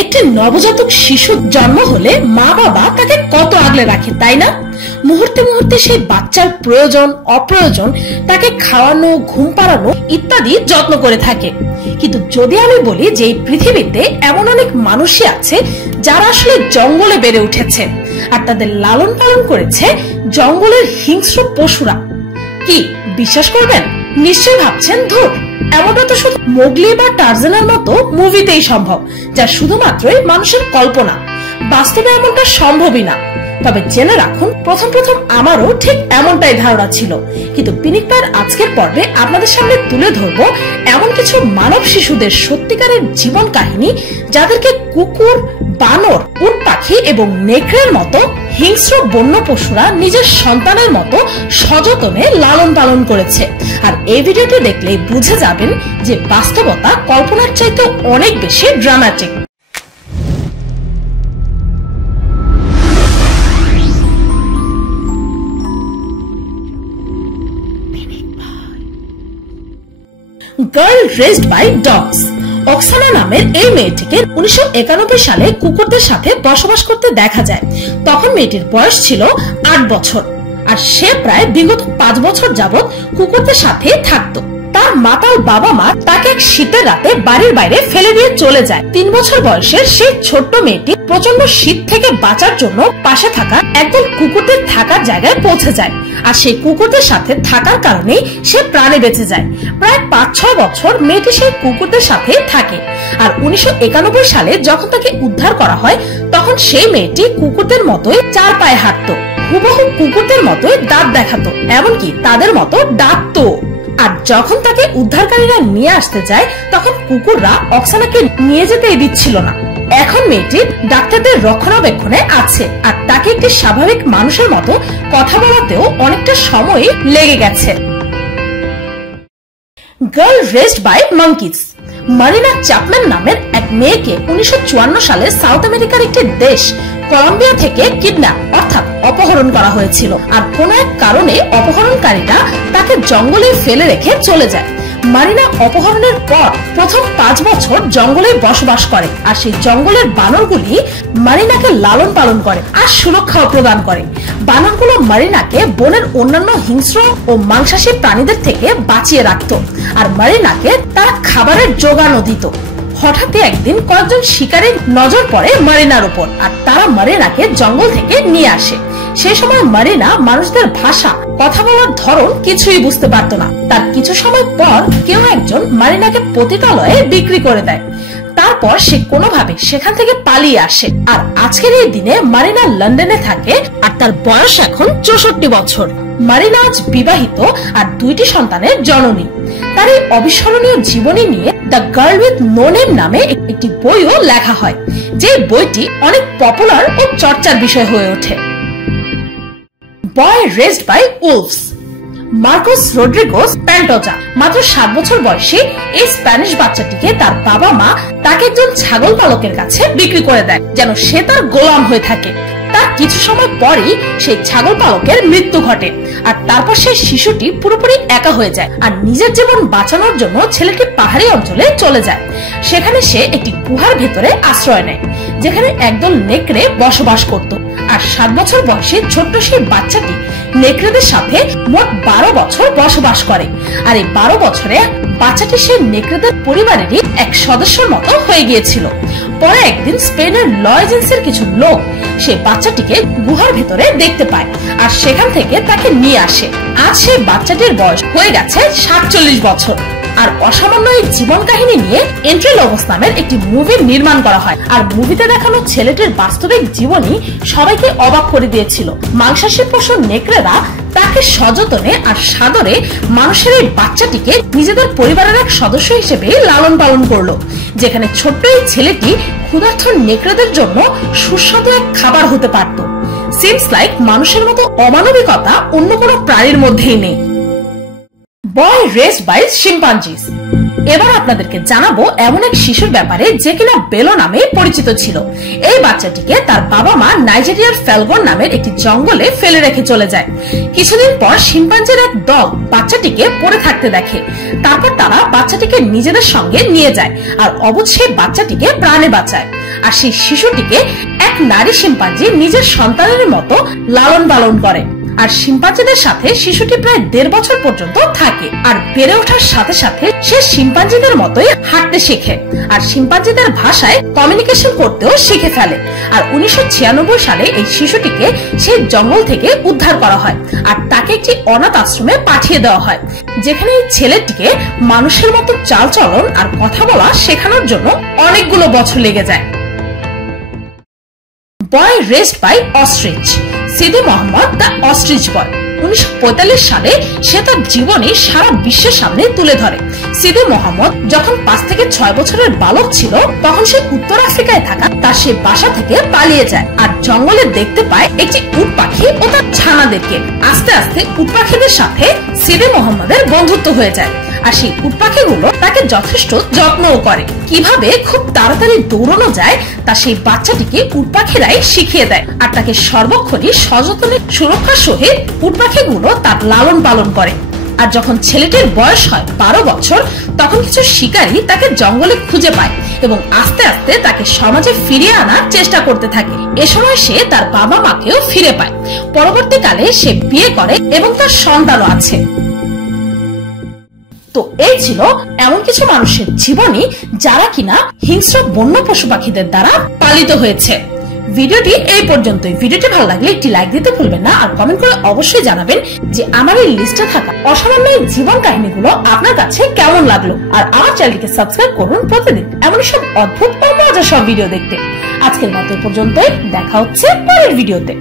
একটি নবজাতক শিশু জন্ম হলে মা বাবা তাকে কত আগলে রাখে, তাই না? মুহূর্তে মুহূর্তে সেই বাচ্চার প্রয়োজন অপ্রয়োজন, তাকে খাওয়ানো, ঘুম পাড়ানো ইত্যাদি যত্ন করে থাকে। কিন্তু যদি আমি বলি যে এই পৃথিবীতে এমন অনেক মানুষই আছে যারা আসলে জঙ্গলে বেড়ে উঠেছে আর তাদের লালন পালন করেছে জঙ্গলের হিংস্র পশুরা, কি বিশ্বাস করবেন? নিশ্চয় ভাবছেন ধুর, এমনটা তো শুধু মোগলি বা টার্জানের মতো মুভিতেই সম্ভব, যা শুধুমাত্রই মানুষের কল্পনা। বাস্তবে এমনটা সম্ভবই না। তবে জেনে রাখুন, প্রথম আমারও ঠিক এমনটাই ধারণা ছিল। কিন্তু পিনিক পায়ের আজকের পর্বে আপনাদের সামনে তুলে ধরবো এমন কিছু মানব শিশুদের সত্যিকারের জীবন কাহিনী, যাদেরকে কুকুর, বানর, উট পাখি এবং নেকড়ের মতো হিংস্র বন্য পশুরা নিজের সন্তানের মতো সযত্নে লালন পালন করেছে। আর এই ভিডিওটি দেখলেই বুঝে যাবেন যে বাস্তবতা কল্পনার চাইতে অনেক বেশি dramatic. Girl raised by dogs. Oxana নামের এই মেয়েটিকে 1991 সালে কুকুরদের সাথে বসবাস করতে দেখা যায়। তখন মেয়েটির বয়স ছিল 8 বছর, আর সে প্রায় বিগত 5 বছর যাবৎ কুকুরদের সাথে থাকতো। তার মাতাল বাবা মা তাকে এক শীতের রাতে বাড়ির বাইরে ফেলে দিয়ে চলে যায়। 3 বছর বয়সের সেই ছোট্ট মেয়েটি প্রচন্ড শীত থেকে বাঁচার জন্য পাশে থাকা একদল কুকুরদের থাকার জায়গায় পৌঁছে যায়। আর সেই কুকুরদের সাথে থাকার কারণে সে প্রাণে বেঁচে যায়। প্রায় 5-6 বছর মেয়েটি সেই কুকুরদের সাথে থাকে। আর 1991 সালে যখন তাকে উদ্ধার করা হয়, তখন সেই মেয়েটি কুকুরদের মতোই 4 পায়ে হাঁটতো, হুবহু কুকুরদের মতোই দাঁত দেখাতো, এমনকি তাদের মতো ডাকতো। আর যখন তাকে উদ্ধারকারীরা নিয়ে আসতে যায়, তখন কুকুররা অক্সানাকে নিয়ে যেতেই দিচ্ছিল না। এখন মেয়েটি ডাক্তারদের রক্ষণাবেক্ষণে আছে, আর তাকে একটি স্বাভাবিক মানুষের মতো কথা বলাতেও অনেকটা সময় লেগে গেছে। Girl raised by monkeys. Marina Chapman নামের এক মেয়েকে 1954 সালে সাউথ আমেরিকার একটি দেশ কলম্বিয়া থেকে কিডন্যাপ অর্থাৎ অপহরণ করা হয়েছিল। আর কোন এক কারণে অপহরণকারীরা তাকে জঙ্গলে ফেলে রেখে চলে যায়। মারিনা অপহরণের পর প্রথম 5 বছর জঙ্গলে বসবাস করে, আর সেই জঙ্গলের বানরগুলি মারিনাকে লালন পালন করে আর সুরক্ষাও প্রদান করে। বানরগুলো মারিনাকে বনের অন্যান্য হিংস্র ও মাংসাশী প্রাণীদের থেকে বাঁচিয়ে রাখত, আর মারিনাকে তারা খাবারের যোগানও দিত। হঠাৎই একদিন কয়েকজন শিকারীর নজর পড়ে মারিনার উপর, আর তারা মারিনাকে জঙ্গল থেকে নিয়ে আসে। সেই সময় মারিনা মানুষদের ভাষা, কথা বলার ধরন কিছুই বুঝতে পারত না। তার কিছু সময় পর কেউ একজন মারিনাকে পতিতালয়ে বিক্রি করে দেয়। তারপর সে কোনোভাবে সেখান থেকে পালিয়ে আসে। আর আজকের এই দিনে মারিনা লন্ডনে থাকে, আর তার বয়স এখন 64 বছর। মারিনা আজ বিবাহিত আর 2টি সন্তানের জননী। তার এই অবিস্মরণীয় জীবনী নিয়ে the girl with no name নামে একটি বইও লেখা হয়, যে বইটি অনেক পপুলার ও চর্চার বিষয় হয়ে ওঠে। বয় রেজড বাই উলভস। মার্কোস রড্রিগোস প্যান্টোজা মাত্র 7 বছর বয়সী এই স্প্যানিশ বাচ্চাটিকে তার বাবা মা তাকে একজন ছাগল পালকের কাছে বিক্রি করে দেয়, যেন সে তার গোলাম হয়ে থাকে। তার কিছু সময় পরেই সেই ছাগল পালকের মৃত্যু ঘটে, আর তারপর সেই শিশুটি পুরোপুরি একা হয়ে যায়। আর নিজের জীবন বাঁচানোর জন্য ছেলেটি পাহাড়ি অঞ্চলে চলে যায়। সেখানে সে একটি গুহার ভেতরে আশ্রয় নেয়, যেখানে একদল নেকড়ে বসবাস করত। আর 7 বছর বয়সী ছোট্ট সেই বাচ্চাটি নেকড়েদের সাথে মোট 12 বছর বসবাস করে। আর এই 12 বছরে বাচ্চাটি সেই নেকড়েদের পরিবারেরই এক সদস্যের মতো হয়ে গিয়েছিল। পরে একদিন স্পেনের ল এজেন্সির কিছু লোক সেই বাচ্চাটিকে গুহার ভেতরে দেখতে পায়, আর সেখান থেকে তাকে নিয়ে আসে। আজ সেই বাচ্চাটির বয়স হয়ে গেছে 47 বছর। আর অসামান্য এই জীবন কাহিনী নিয়ে এন্ট্রি লভস নামের একটি মুভি নির্মাণ করা হয়। আর মুভিতে দেখানো ছেলেটির বাস্তবিক জীবনী সবাইকে অবাক করে দিয়েছিল। মাংসাশী পশু নেকড়েরা তাকে সযত্নে আর সাদরে মানুষের এই বাচ্চাটিকে নিজেদের পরিবারের এক সদস্য হিসেবে লালন পালন করলো, যেখানে ছোট্ট এই ছেলেটি ক্ষুধার্ত নেকড়েদের জন্য সুস্বাদু এক খাবার হতে পারত। সিমস লাইক মানুষের মতো অমানবিকতা অন্য কোনো প্রাণীর মধ্যেই নেই। বয় রেজড বাই শিম্পাঞ্জিস। এবার আপনাদেরকে জানাবো এমন এক শিশুর ব্যাপারে যে কিনা বেলো নামে পরিচিত ছিল। এই বাচ্চাটিকে তার বাবা মা নাইজেরিয়ার ফ্যালগন নামের একটি জঙ্গলে ফেলে রেখে চলে যায়। কিছুদিন পর শিম্পাঞ্জির এক দল বাচ্চাটিকে পড়ে থাকতে দেখে। তারপর তারা বাচ্চাটিকে নিজেদের সঙ্গে নিয়ে যায় আর অবুঝ সেই বাচ্চাটিকে প্রাণে বাঁচায়। আর সেই শিশুটিকে এক নারী শিম্পাঞ্জি নিজের সন্তানের মতো লালন পালন করে। আর শিম্পাঞ্জিদের সাথে শিশুটি প্রায় 1.5 বছর পর্যন্ত থাকে। আর বেড়ে ওঠার সাথে সাথে সে শিম্পাঞ্জিদের মতোই হাঁটতে শেখে আর শিম্পাঞ্জিদের ভাষায় কমিউনিকেশন করতেও শিখে ফেলে। আর 1996 সালে এই শিশুটিকে সেই জঙ্গল থেকে উদ্ধার করা হয় আর তাকে একটি অনাথ আশ্রমে পাঠিয়ে দেওয়া হয়, যেখানে এই ছেলেটিকে মানুষের মতো চালচলন আর কথা বলা শেখানোর জন্য অনেকগুলো বছর লেগে যায়। Boy raised by ostrich, Sidi Mohammed the ostrich boy. 1945 সালে সে তার জীবনী সারা বিশ্বের সামনে তুলে ধরে। সিদি মোহাম্মদ যখন 5 থেকে 6 বছরের বালক ছিল তখন সে উত্তর আফ্রিকায় থাকা তার সে বাসা থেকে পালিয়ে যায় আর জঙ্গলে দেখতে পায় একটি উট পাখি ও তার ছানাদেরকে। আস্তে আস্তে উট পাখিদের সাথে সিদি মোহাম্মদের বন্ধুত্ব হয়ে যায় আর সেই উট পাখিগুলো তাকে যথেষ্ট যত্নও করে। কিভাবে খুব তাড়াতাড়ি দৌড়ানো যায় তা সেই বাচ্চাটিকে উট পাখিরাই শিখিয়ে দেয় আর তাকে সর্বক্ষণই সযত্নে সুরক্ষার সহিত উট পাখিগুলো তার লালন পালন করে। আর যখন ছেলেটির বয়স হয় 12 বছর তখন কিছু শিকারী তাকে জঙ্গলে খুঁজে পায় এবং আস্তে আস্তে তাকে সমাজে ফিরিয়ে আনার চেষ্টা করতে থাকে। এ সময় সে তার বাবা মাকেও ফিরে পায়। পরবর্তীকালে সে বিয়ে করে এবং তার সন্তানও আছে। তো এই ছিল এমন কিছু মানুষের জীবনী যারা কিনা হিংস্র বন্য পশু পাখিদের দ্বারা পালিত হয়েছে। ভিডিওটি এই পর্যন্তই। ভিডিওটি ভালো লাগলে একটি লাইক দিতে ভুলবেন না আর কমেন্ট করে অবশ্যই জানাবেন যে আমার এই লিস্টে থাকা অসামান্য জীবন কাহিনীগুলো আপনার কাছে কেমন লাগলো। আর আমার চ্যানেলটিকে সাবস্ক্রাইব করুন প্রতিদিন এমন সব অদ্ভুত ও মজার সব ভিডিও দেখতে। আজকের মতো পর্যন্তই, দেখা হচ্ছে পরের ভিডিওতে।